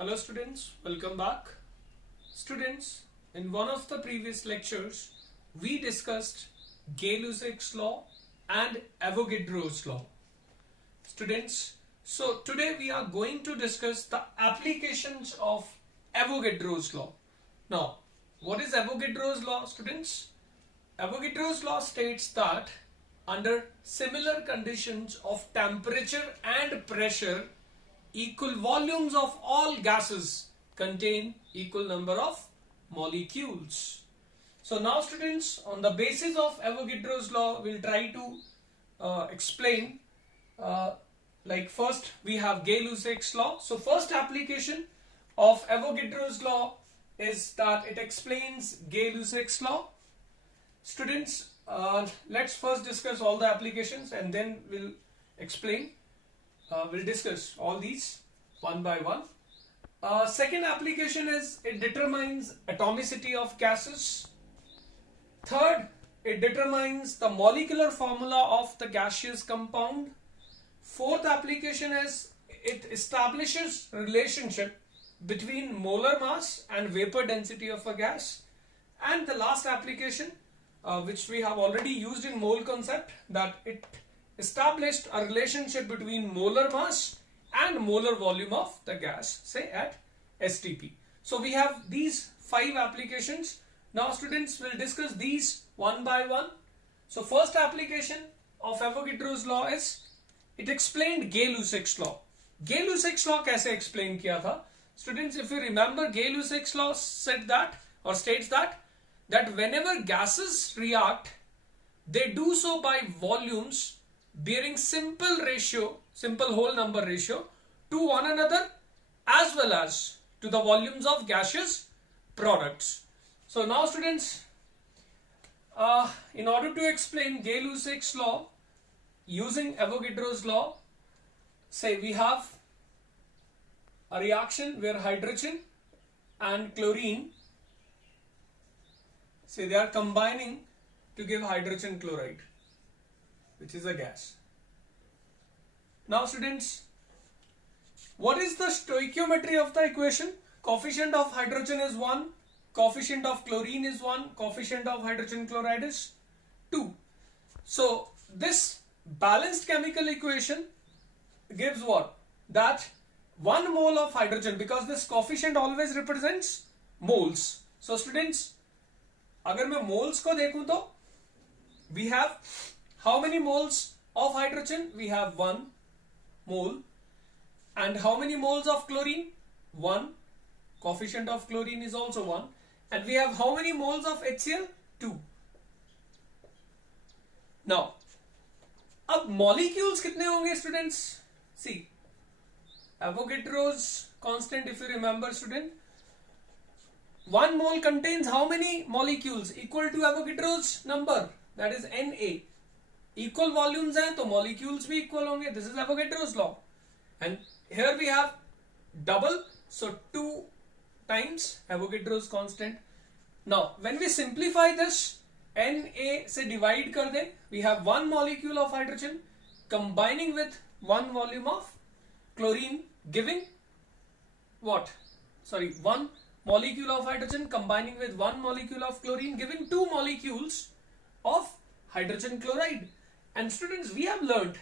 Hello students, welcome back. Students, in one of the previous lectures, we discussed Gay-Lussac's law and Avogadro's law. Students, so today we are going to discuss the applications of Avogadro's law. Now, what is Avogadro's law, students? Avogadro's law states that under similar conditions of temperature and pressure, equal volumes of all gases contain equal number of molecules. So now students, on the basis of Avogadro's law, we'll try to explain like first we have Gay-Lussac's law. So first application of Avogadro's law is that it explains Gay-Lussac's law. Students, let's first discuss all the applications and then we'll explain. We'll discuss all these one by one. Second application is it determines atomicity of gases. Third, it determines the molecular formula of the gaseous compound. Fourth application is it establishes relationship between molar mass and vapor density of a gas. And the last application, which we have already used in mole concept, that it established a relationship between molar mass and molar volume of the gas, say at STP. So we have these 5 applications. Now students will discuss these one by one. So first application of Avogadro's law is it explained Gay-Lussac's law. Gay-Lussac's law कैसे explain किया था? Students, if you remember, Gay-Lussac's law said that or states that whenever gases react, they do so by volumes bearing simple whole number ratio to one another as well as to the volumes of gaseous products. So now students, in order to explain Gay-Lussac's law using Avogadro's law, say we have a reaction where hydrogen and chlorine, say they are combining to give hydrogen chloride, which is a gas. Now students, what is the stoichiometry of the equation? Coefficient of hydrogen is 1, coefficient of chlorine is 1, coefficient of hydrogen chloride is 2. So this balanced chemical equation gives what? That 1 mole of hydrogen, because this coefficient always represents moles. So students, अगर मैं moles को देखूं तो we have how many moles of hydrogen? We have 1 mole. And how many moles of chlorine? 1. Coefficient of chlorine is also 1. And we have how many moles of HCl? 2. Now, अब molecules कितने होंगे students? See, Avogadro's constant, if you remember student, 1 mole contains how many molecules? Equal to Avogadro's number, that is Na. Equal volumes हैं तो molecules भी equal होंगे. This is Avogadro's law. And here we have double, so 2 times Avogadro's constant. Now when we simplify this, Na से divide कर दें, we have 1 molecule of hydrogen combining with 1 volume of chlorine giving what? Sorry, 1 molecule of hydrogen combining with 1 molecule of chlorine giving 2 molecules of hydrogen chloride. And students, we have learned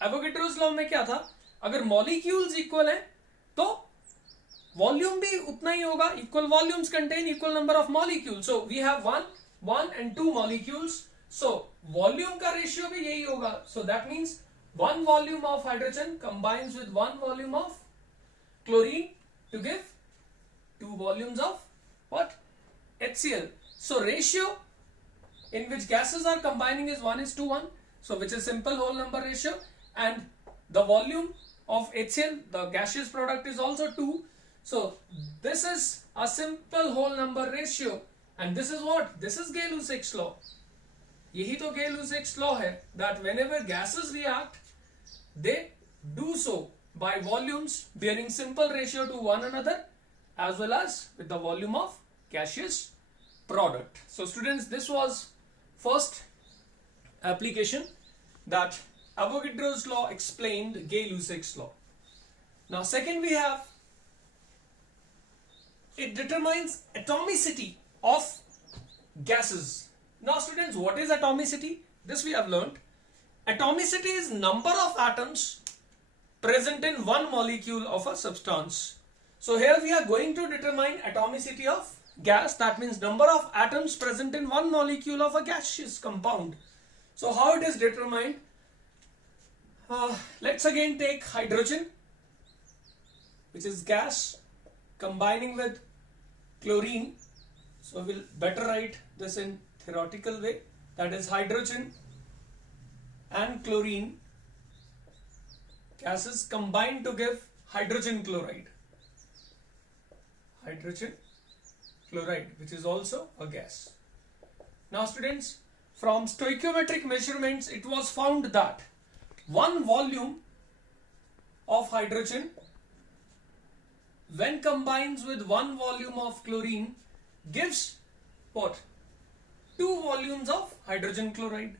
Avogadro's law में क्या था? अगर molecules equal हैं तो volume भी उतना ही होगा. Equal volumes contain equal number of molecules. So we have 1 and 2 molecules. So volume का ratio भी यही होगा. So that means 1 volume of hydrogen combines with 1 volume of chlorine to give 2 volumes of what? HCl. So ratio in which gases are combining is 1:1. So which is simple whole number ratio, and the volume of HCl, the gaseous product, is also 2. So this is a simple whole number ratio, and this is what? This is Gay-Lussac's law. यही तो Gay-Lussac's law है, that whenever gases react, they do so by volumes bearing simple ratio to one another as well as with the volume of gaseous product. So students, this was first application that Avogadro's law explained Gay-Lussac's law. Now second we have it determines atomicity of gases. Now students, what is atomicity? This we have learnt. Atomicity is number of atoms present in one molecule of a substance. So here we are going to determine atomicity of gas. That means number of atoms present in one molecule of a gaseous compound. So how it is determined? Let's again take hydrogen, which is gas, combining with chlorine. So we'll better write this in theoretical way. That is hydrogen and chlorine gases combine to give hydrogen chloride. Hydrogen chloride, which is also a gas. Now students, from stoichiometric measurements, it was found that 1 volume of hydrogen, when combines with 1 volume of chlorine, gives what? 2 volumes of hydrogen chloride.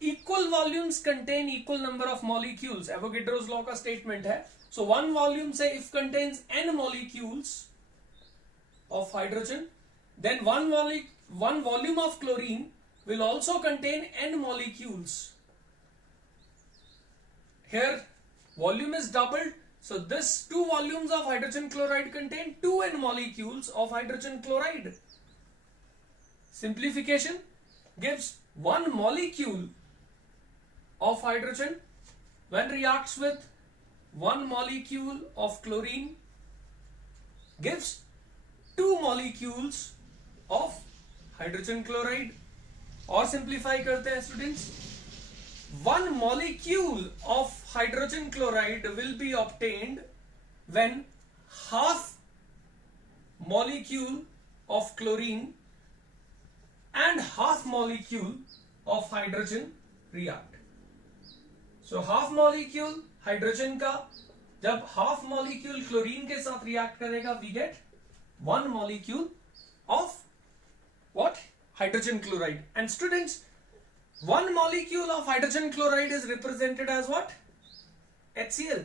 Equal volumes contain equal number of molecules. Avogadro's law का statement है. So 1 volume say if contains n molecules of hydrogen, then one volume of chlorine will also contain n molecules. Here volume is doubled, so this 2 volumes of hydrogen chloride contain 2n molecules of hydrogen chloride. Simplification gives 1 molecule of hydrogen when reacts with 1 molecule of chlorine gives 2 molecules of hydrogen chloride. और simplify करते हैं students. 1 molecule of hydrogen chloride will be obtained when half molecule of chlorine and half molecule of hydrogen react. So half molecule hydrogen का जब half molecule chlorine के साथ react करेगा, we get 1 molecule of what? Hydrogen chloride. And students, 1 molecule of hydrogen chloride is represented as what? HCl.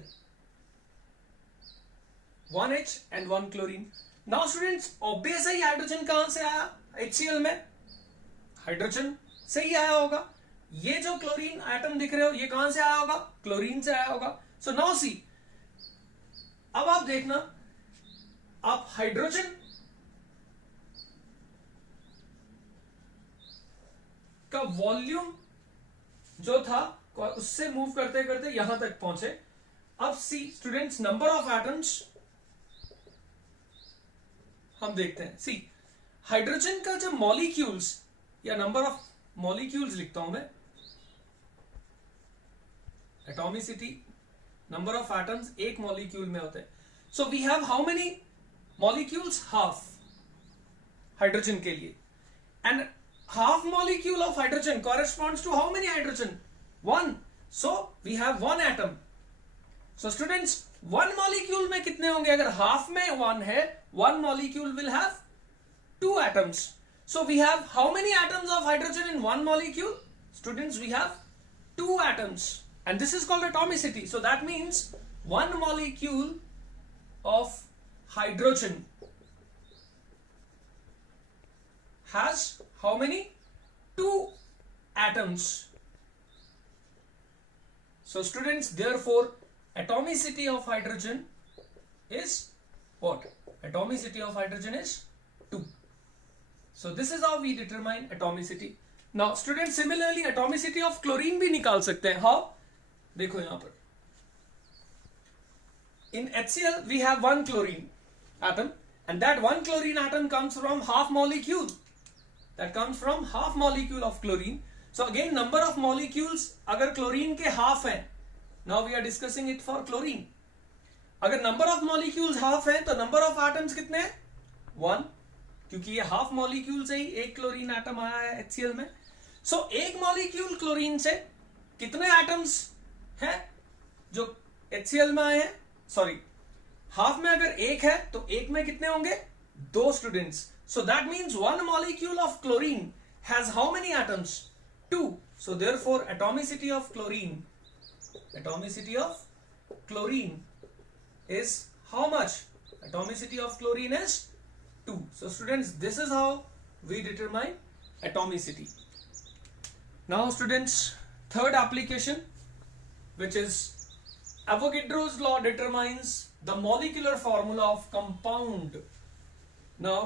1 H and 1 chlorine. Now students, obvious है hydrogen कहाँ से आया? HCl में हाइड्रोजन से ही आया होगा. ये जो क्लोरीन एटम दिख रहे हो, ये कहां से आया होगा? क्लोरीन से आया होगा. सो नाउ सी, अब आप देखना, आप हाइड्रोजन का वॉल्यूम जो था उससे मूव करते करते यहां तक पहुंचे. अब सी स्टूडेंट्स, नंबर ऑफ एटम्स हम देखते हैं. सी, हाइड्रोजन का जो मॉलिक्यूल्स या नंबर ऑफ मॉलिक्यूल्स लिखता हूं मैं, एटॉमिसिटी, नंबर ऑफ एटम्स एक मॉलिक्यूल में होते हैं. So we have how many molecules? Half hydrogen के लिए. And half molecule of hydrogen corresponds to how many hydrogen? 1. So we have 1 atom. So students, 1 molecule में कितने होंगे? अगर हाफ में 1 है, 1 molecule will have 2 atoms. So we have how many atoms of hydrogen in 1 molecule? Students, we have 2 atoms. And this is called atomicity. So that means 1 molecule of hydrogen has how many? 2 atoms. So students, therefore, atomicity of hydrogen is what? Atomicity of hydrogen is 2. So this is how we determine atomicity. Now students, similarly atomicity of chlorine भी निकाल सकते हैं. How? देखो यहाँ पर, in HCl we have 1 chlorine atom, and that 1 chlorine atom comes from half molecule. That comes from half molecule of chlorine. So again, number of molecules अगर chlorine के half हैं, now we are discussing it for chlorine. अगर number of molecules half है तो number of atoms कितने हैं? 1, क्योंकि ये हाफ मॉलिक्यूल से ही एक क्लोरीन एटम आया है HCl में. सो एक मॉलिक्यूल क्लोरीन से कितने एटम्स हैं जो HCl में आए हैं? सॉरी, हाफ में अगर एक है तो एक में कितने होंगे? 2 students. So that means 1 molecule of chlorine has how many atoms? 2. So therefore atomicity of chlorine is how much? Atomicity of chlorine is 2. So students, this is how we determine atomicity. Now students, third application, which is Avogadro's law determines the molecular formula of compound. Now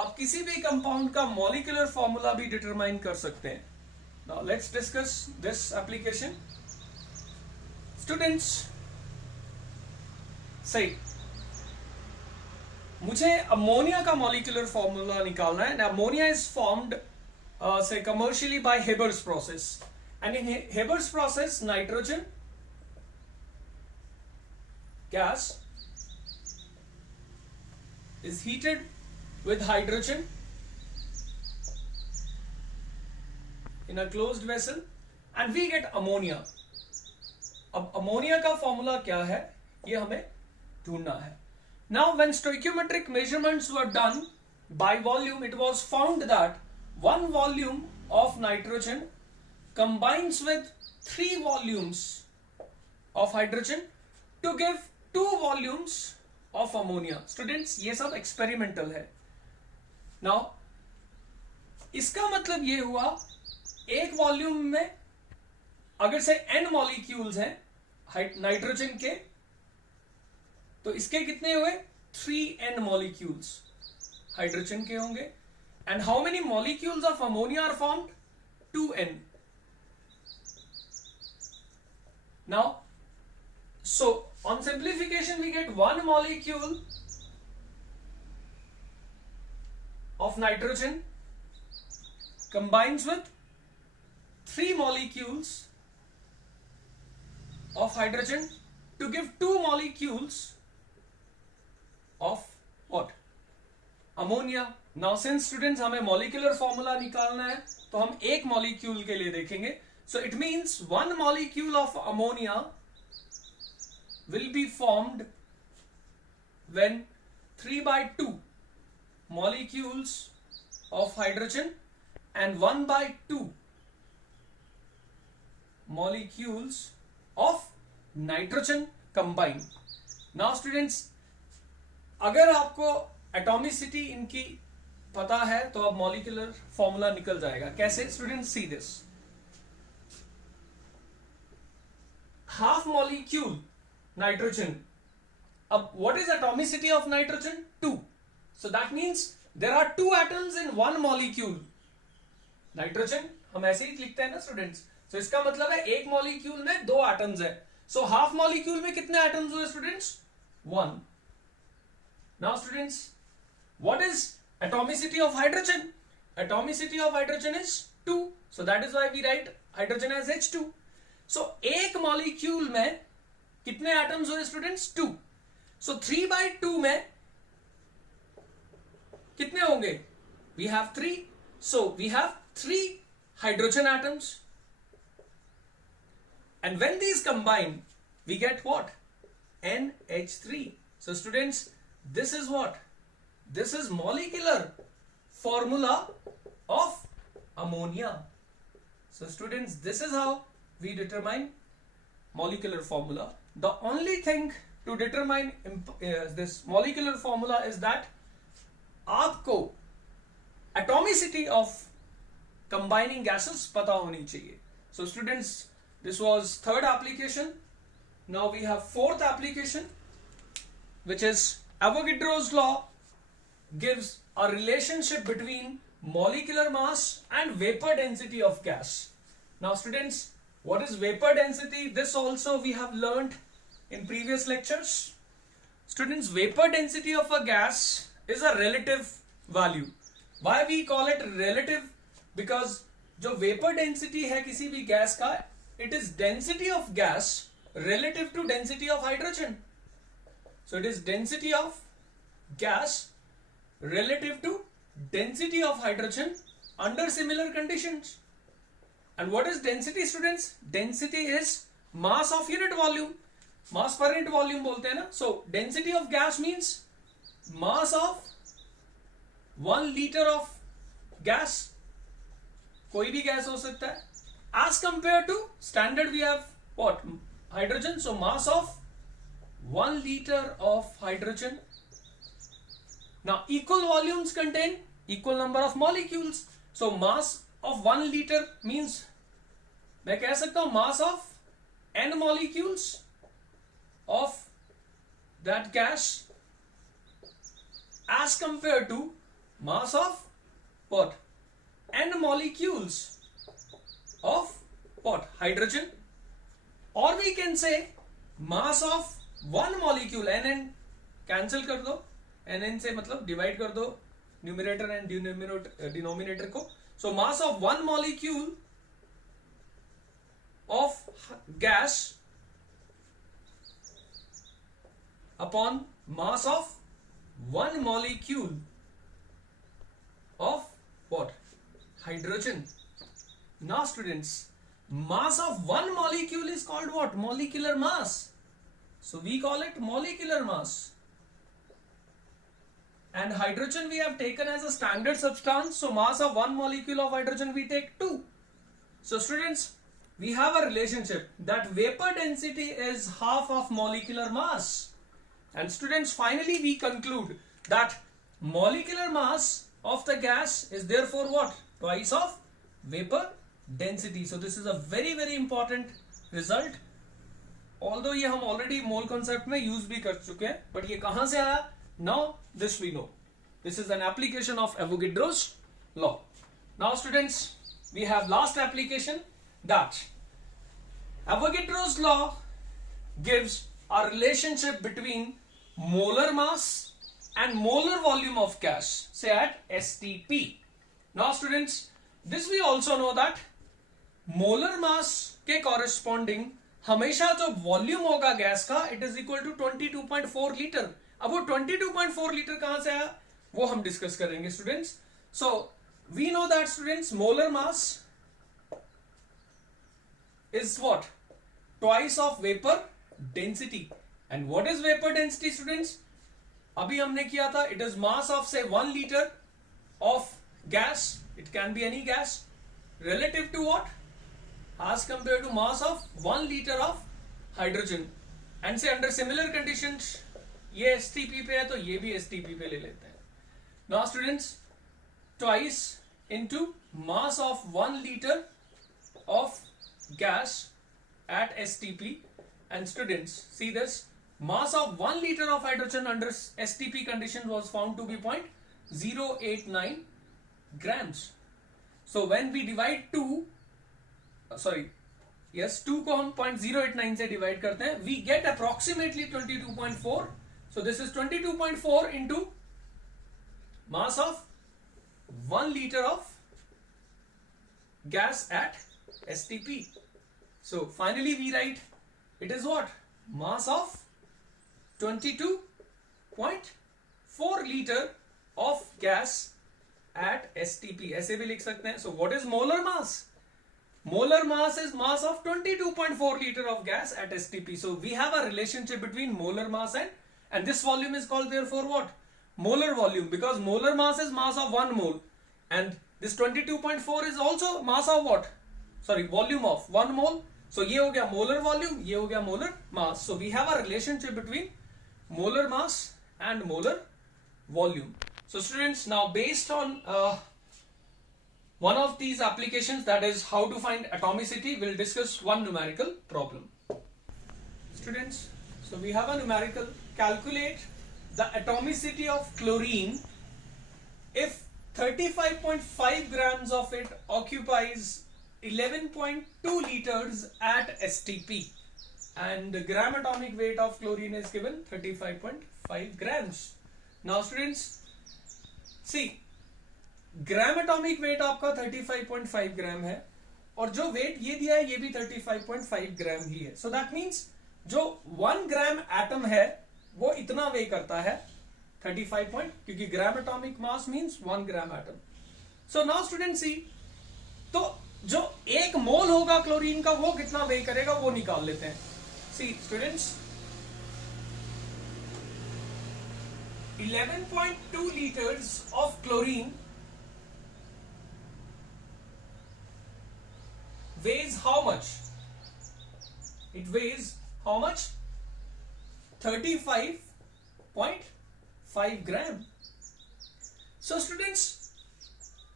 आप किसी भी compound का molecular formula भी determine कर सकते हैं. Now let's discuss this application. Students, सही, मुझे अमोनिया का molecular formula निकालना है. Ammonia is formed say commercially by Haber's process, and in Haber's process nitrogen gas is heated with hydrogen in a closed vessel and we get ammonia. अब ammonia का formula क्या है ये हमें ढूंढना है. Now when stoichiometric measurements were done by volume, it was found that 1 volume of nitrogen combines with 3 volumes of hydrogen to give 2 volumes of ammonia. Students, ये सब experimental है. Now इसका मतलब ये हुआ एक वॉल्यूम में अगर से n मॉलिक्यूल्स हैं नाइट्रोजन के, तो इसके कितने हुए 3n मॉलिक्यूल्स हाइड्रोजन के होंगे. And how many molecules of ammonia are formed 2n. Now so on simplification we get 1 molecule of nitrogen combines with 3 molecules of hydrogen to give 2 molecules of what? Ammonia. Now since students हमें molecular formula निकालना है तो हम एक molecule के लिए देखेंगे. So it means 1 molecule of ammonia will be formed when 3/2 molecules of hydrogen and 1/2 molecules of nitrogen combine. Now students, अगर आपको atomicity इनकी पता है तो अब molecular formula निकल जाएगा. कैसे? Students, see this. Half molecule nitrogen. What is atomicity of nitrogen? 2. So that means there are 2 atoms in 1 molecule. Nitrogen हम ऐसे ही लिखते हैं ना students. So इसका मतलब है एक molecule में 2 atoms है. So half molecule में कितने atoms हुए students? 1. Now students, what is atomicity of hydrogen? Atomicity of hydrogen is 2. So that is why we write hydrogen as H2. So एक molecule में कितने एटम्स हुए स्टूडेंट्स? 2. सो 3/2 में कितने होंगे? We have 3. So we have 3 hydrogen atoms and when these combine we get what? NH3. So students, this is what? This is molecular formula of ammonia. So students, this is how we determine molecular formula. The only thing to determine this molecular formula is that आपको atomicity of combining gases पता होनी चाहिए. So students, this was third application. Now we have fourth application, which is Avogadro's law gives a relationship between molecular mass and vapor density of gas. Now students, what is vapor density? This also we have learned in previous lectures. Students, vapor density of a gas is a relative value. Why we call it relative? Because जो vapor density है किसी भी gas का, it is density of gas relative to density of hydrogen. So it is density of gas relative to density of hydrogen under similar conditions. And what is density students? Density is mass of unit volume. Mass per unit volume बोलते हैं ना. So density of gas means mass of 1 liter of gas. कोई भी gas हो सकता है. As compared to standard we have what? Hydrogen. So mass of 1 liter of hydrogen Now equal volumes contain equal number of molecules. So mass of 1 liter means मैं कह सकता हूं mass of n molecules of that gas as compared to mass of what? N molecules of what? Hydrogen. Or we can say mass of one molecule. N cancel कर दो, N से मतलब divide कर दो numerator and denominator को. So mass of one molecule of gas upon mass of one molecule of what? Hydrogen. Now students, mass of one molecule is called what? Molecular mass. So we call it molecular mass. And hydrogen we have taken as a standard substance. So mass of one molecule of hydrogen we take 2. So students, we have a relationship that vapor density is half of molecular mass. And students, finally we conclude that molecular mass of the gas is therefore what? Twice of vapor density. So this is a very very important result. Although ये हम already mole concept में use भी कर चुके हैं, but ये कहाँ से आया? Now this we know. This is an application of Avogadro's law. Now students, we have last application, that Avogadro's law gives a relationship between molar mass and molar volume of gas, say at STP. Now students, this we also know that molar mass के corresponding हमेशा जो volume होगा gas का, it is equal to 22.4 litre. अब वो 22.4 litre कहां से आया वो हम डिस्कस करेंगे students. So we know that students molar mass is what? Twice of vapour density. And what is vapour density students? अभी हमने किया था, इट इज मास ऑफ से 1 litre of gas, it can be any gas, relative to what? As compared to mass of 1 liter of hydrogen. And say under similar conditions ये STP पे है तो ये भी STP पे ले लेते हैं. Now students, twice into mass of 1 liter of gas at STP. And students, see this, mass of 1 liter of hydrogen under STP condition was found to be 0.089 grams. So when we divide 2 को हम 0.089 से divide करते हैं, we get approximately 22.4. So this is 22.4 into mass of 1 liter of gas at STP. So finally we write it is what? Mass of 22.4 liter of gas at STP. ऐसे भी लिख सकते हैं. So what is molar mass? Molar mass is mass of 22.4 liter of gas at STP. So we have a relationship between molar mass and this volume is called therefore what? Molar volume, because molar mass is mass of 1 mole and this 22.4 is also mass of what? Volume of 1 mole. So ये हो गया molar volume, ये हो गया molar mass. So we have a relationship between molar mass and molar volume. So students, now based on one of these applications, that is how to find atomicity, we'll discuss one numerical problem. Students, so we have a numerical. Calculate the atomicity of chlorine if 35.5 grams of it occupies 11.2 liters at STP, and the gram atomic weight of chlorine is given 35.5 grams. Now students, see, gram atomic weight आपका 35.5 ग्राम है और जो wait ये दिया है ये भी 35.5 ग्राम ही है. सो दैट मींस जो 1 ग्राम एटम है वो इतना वे करता है 35 क्योंकि gram atomic mass means 1 gram atom. So now student सी, तो जो 1 मोल होगा क्लोरीन का वो कितना वे करेगा वो निकाल लेते हैं. सी students, 11.2 liters of chlorine weighs how much? It weighs how much? 35.5 gram. So students,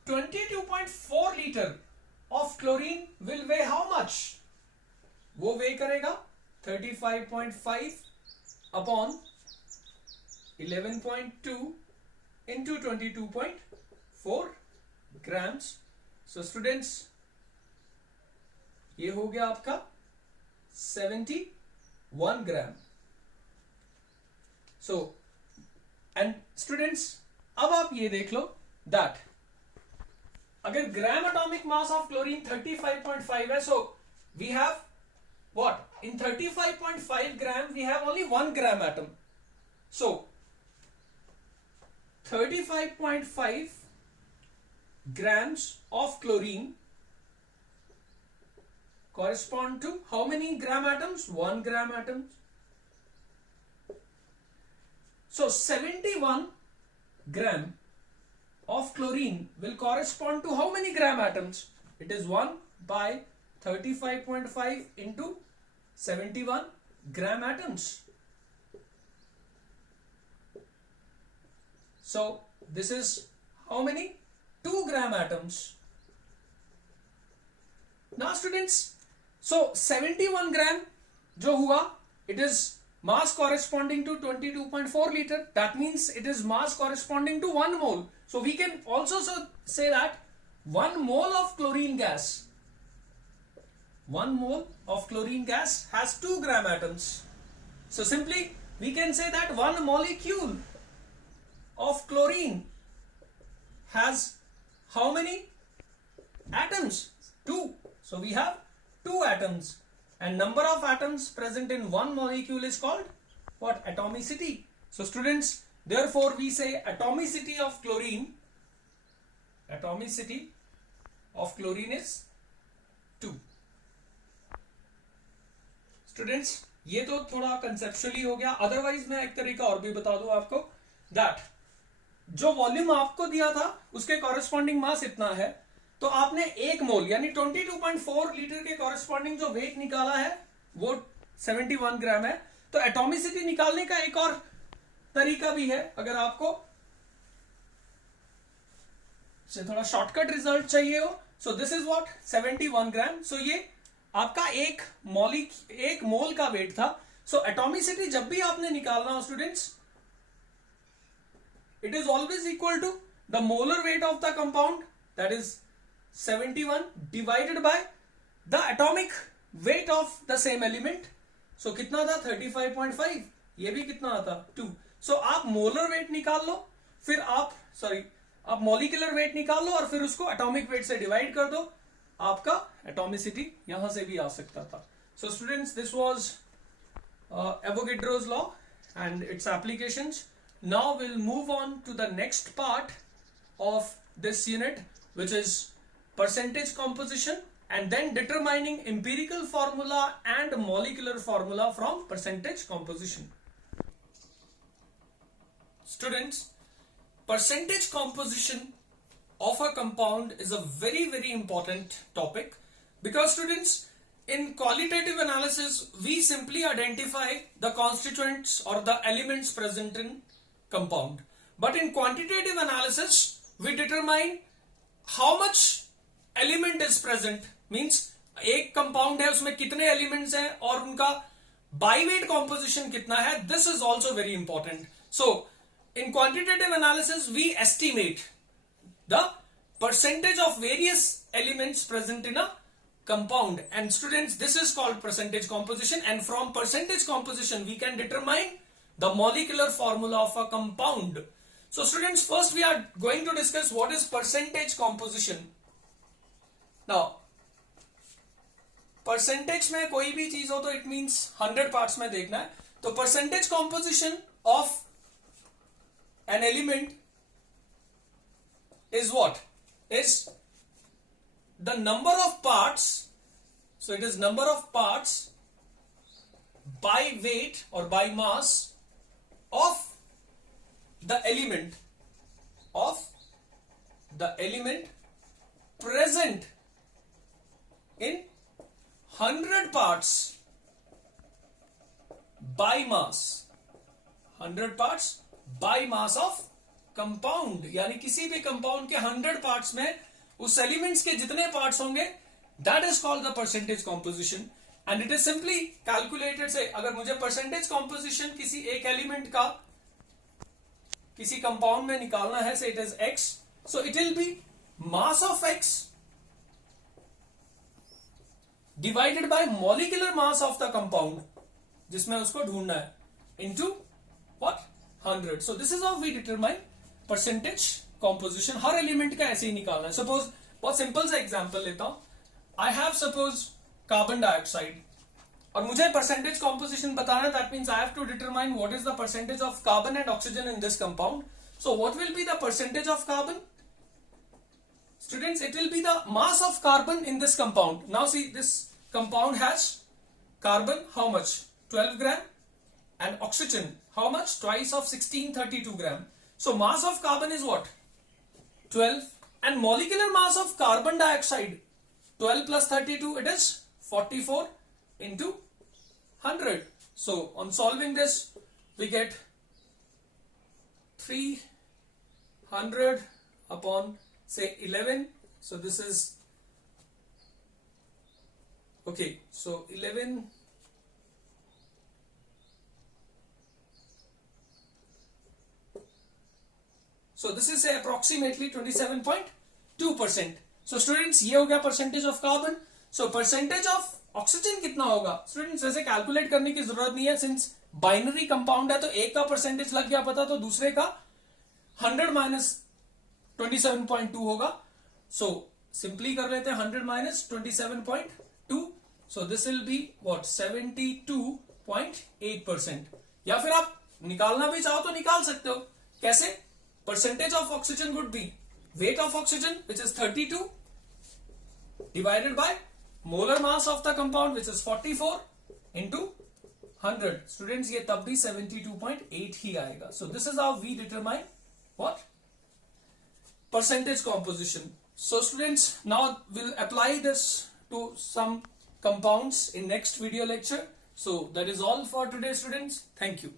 22.4 liter of chlorine will weigh how much? वो weigh करेगा 35.5 upon 11.2 into 22.4 grams. So students, ये हो गया आपका 71 gram. So and students, अब आप ये देख लो that अगर gram atomic mass of chlorine 35.5 है, so we have what? In 35.5 gram we have only 1 gram atom. So 35.5 grams of chlorine correspond to how many gram atoms? 1 gram atoms. So 71 gram of chlorine will correspond to how many gram atoms? It is 1 by 35.5 into 71 gram atoms. So this is how many? 2 gram atoms. Now students, so 71 gram जो हुआ, it is mass corresponding to 22.4 liter. That means it is mass corresponding to 1 mole. So we can also say that 1 mole of chlorine gas, 1 mole of chlorine gas has 2 gram atoms. So simply we can say that 1 molecule of chlorine has how many atoms? 2. So we have 2 atoms. And number of atoms present in one molecule is called what? Atomicity. So students, therefore we say atomicity of chlorine is 2. Students, ये तो थोड़ा conceptually हो गया. Otherwise मैं एक तरीका और भी बता दूं आपको that जो वॉल्यूम आपको दिया था उसके corresponding मास इतना है, तो आपने 1 मोल यानी 22.4 लीटर के कॉरेस्पॉन्डिंग जो वेट निकाला है वो 71 ग्राम है. तो एटॉमिसिटी निकालने का एक और तरीका भी है. अगर आपको से थोड़ा शॉर्टकट रिजल्ट चाहिए हो, सो दिस इज व्हाट 71 ग्राम. सो ये आपका एक मोल का वेट था. सो एटॉमिसिटी जब भी आपने निकालना हो students, it is always equal to the molar weight of the compound, that is 71 divided by the atomic weight of the same element. So कितना था 35.5, ये भी कितना आता 2. So आप मोलर वेट निकाल लो, फिर आप मॉलिक्यूलर वेट निकाल लो और फिर उसको एटॉमिक वेट से डिवाइड कर दो, आपका एटॉमिसिटी यहां से भी आ सकता था. So students, this was Avogadro's law and its applications. Now we'll move on to the next part of this unit, which is percentage composition, and then determining empirical formula and molecular formula from percentage composition. Students, percentage composition of a compound is a very, very important topic, because students, in qualitative analysis we simply identify the constituents or the elements present in compound, but in quantitative analysis we determine how much element is present. Means एक compound है उसमें कितने elements हैं और उनका बाइवेट composition कितना है. This is also very important. So in quantitative analysis we estimate the percentage of various elements present in a compound, and students this is called percentage composition. And from percentage composition we can determine the molecular formula of a compound. So students, first we are going to discuss what is percentage composition. Now, percentage में कोई भी चीज हो तो it means 100 parts में देखना है. तो percentage composition of an element is what? Is the number of parts. So it is number of parts by weight और by mass of the element present in 100 parts by mass, 100 parts by mass of compound यानी किसी भी compound के 100 parts में उस elements के जितने parts होंगे that is called the percentage composition and it is simply calculated से अगर मुझे परसेंटेज कॉम्पोजिशन किसी एक एलिमेंट का किसी कंपाउंड में निकालना है से it is X so it will be mass of X divided by molecular mass of the compound जिसमें उसको ढूंढना है into what 100 so this is how we determine percentage composition हर एलिमेंट का ऐसे ही निकालना है सपोज बहुत सिंपल सा एग्जांपल लेता हूं I have suppose carbon dioxide और मुझे परसेंटेज कॉम्पोजिशन बताना है that means I have to determine what is the percentage of carbon and oxygen in this compound so what will be the percentage of carbon students it will be the mass of carbon in this compound now see this compound has carbon how much 12 gram and oxygen how much twice of 1632 gram so mass of carbon is what 12 and molecular mass of carbon dioxide 12 plus 32 it is 44 into 100 so on solving this we get 300 upon say 11 so this is okay so 11 so this is say approximately 27.2% so students ये हो गया percentage of carbon so percentage of oxygen कितना होगा students वैसे calculate करने की जरूरत नहीं है since बाइनरी कंपाउंड है तो एक का परसेंटेज लग गया पता तो दूसरे का 100 माइनस 27.2 होगा सो सिंपली कर लेते हैं 100 minus 27.2 so this will be what 72.8% या फिर आप निकालना भी चाहो तो निकाल सकते हो कैसे percentage of oxygen would be weight of oxygen which is 32 divided by molar mass of the compound which is 44 into 100 students ये तब भी 72.8 ही आएगा so this is how we determine what percentage composition so students now we'll apply this to some compounds in next video lecture so that is all for today students thank you